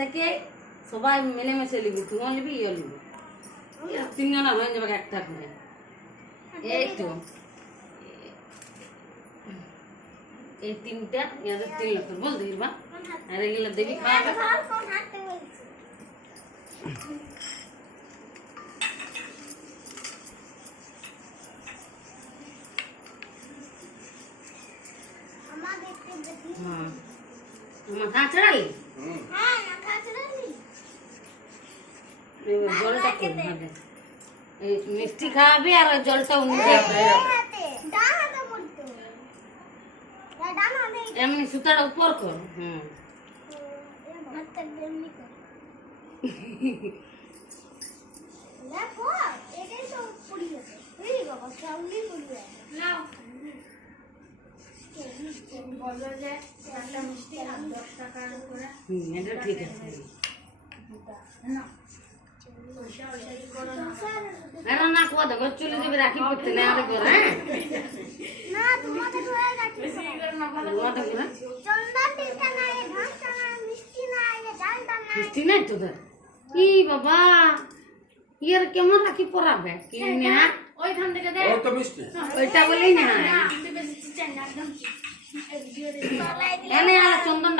থেকে সবাই মিলেমিশে নিবি, তুইও নিবি ইও নিবি, তিনজনের হয়ে যাবে একটা করে। এই তো এই তিনটা ইয়াদের 3 লাখ বল দিবি বা, আর এগুলো দেবি খাওয়াবে। হ্যাঁ মাথা চড়ালি, জলটা করবি, এই মিষ্টি খাওয়াবি আর ওই জলটা উন্নতি এমনি সুতাটা উপর কর। হুম এটা ঠিক আছে। না কোয়া দেখো চলে যাবে রাখি পড়তে না আরে করে। হ্যাঁ মিষ্টি নাই তোদের? ই বাবা ইয়ার কেমন রাখি পরাবে কি না? ওইখান থেকে দে ওইটা বলেই না এনে আর চন্দনটা